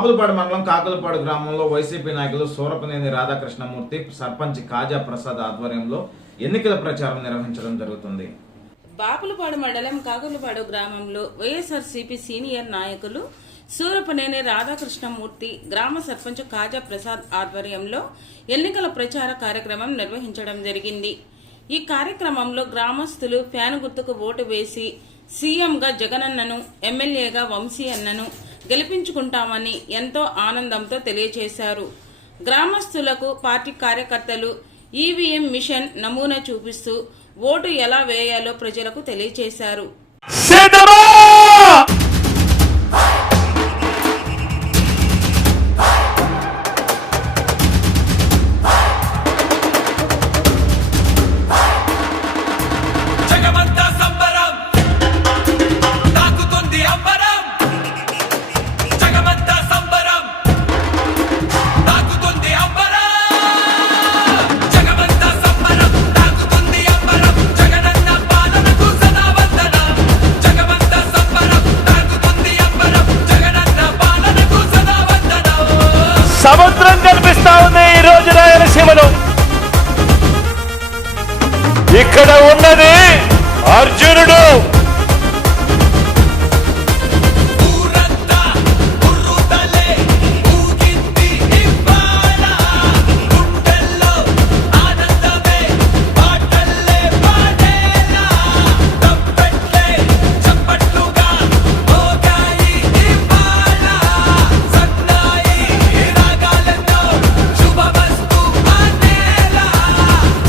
బాపులపాడు మండలం కాకులపాడు గ్రామంలో వైసీపీ నాయకులు సూరపనేని రాధాకృష్ణమూర్తి, సర్పంచ్ కాజా ప్రసాద్ ఆధ్వర్యంలో ఎన్నికల ప్రచారం నిర్వహించడం జరుగుతుంది. బాపులపాడు మండలం కాకులపాడు గ్రామంలో వైఎస్ఆర్సీపీ సీనియర్ నాయకులు సూరపనేని రాధాకృష్ణమూర్తి, గ్రామ సర్పంచ్ కాజా ప్రసాద్ ఆధ్వర్యంలో ఎన్నికల ప్రచార కార్యక్రమం నిర్వహించడం జరిగింది. ఈ కార్యక్రమంలో గ్రామస్తులు ఫ్యాన్ గుర్తుకు ఓటు వేసి సీఎంగా జగనన్నను, ఎమ్మెల్యేగా వంశీ అన్నను గెలిపించుకుంటామని ఎంతో ఆనందంతో తెలియజేశారు. గ్రామస్తులకు పార్టీ కార్యకర్తలు ఈవీఎం మిషన్ నమూనా చూపిస్తూ ఓటు ఎలా వేయాలో ప్రజలకు తెలియజేశారు. సముద్రం కనిపిస్తా ఉంది ఈ రోజు రాయలసీమలో. ఇక్కడ ఉన్నది అర్జునుడు.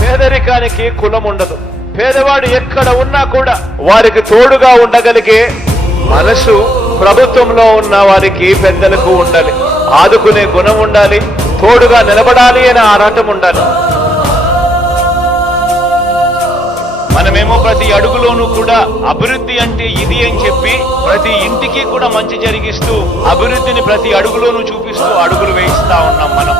పేదరికానికి కులం ఉండదు. పేదవాడు ఎక్కడ ఉన్నా కూడా వారికి తోడుగా ఉండగలిగే మనసు ప్రభుత్వంలో ఉన్న వారికి, పెద్దలకు ఉండాలి. ఆదుకునే గుణం ఉండాలి, తోడుగా నిలబడాలి అనే ఆరాటం ఉండాలి. మనమేమో ప్రతి అడుగులోనూ కూడా అభివృద్ధి అంటే ఇది అని చెప్పి ప్రతి ఇంటికి కూడా మంచి జరిగిస్తూ అభివృద్ధిని ప్రతి అడుగులోనూ చూపిస్తూ అడుగులు వేయిస్తా ఉన్నాం మనం.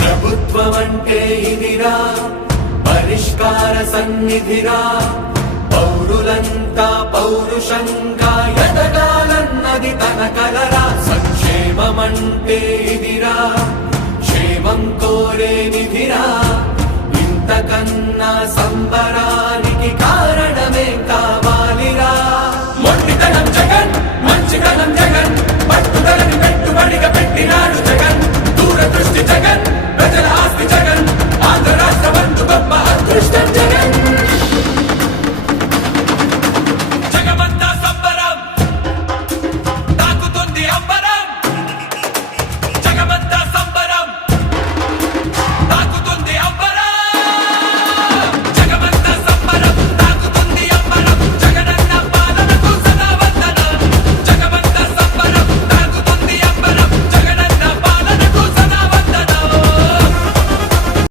ప్రభుత్వమంటే ఇదిరా, పరిష్కార సన్నిధిరా, పౌరులంతా పౌరుషంగా ఎదగాలన్నది తన కలరా. సంక్షేమమంటే ఇదిరా, క్షేమం కోరే నిధిరా, ఇంతకన్నా సంబరా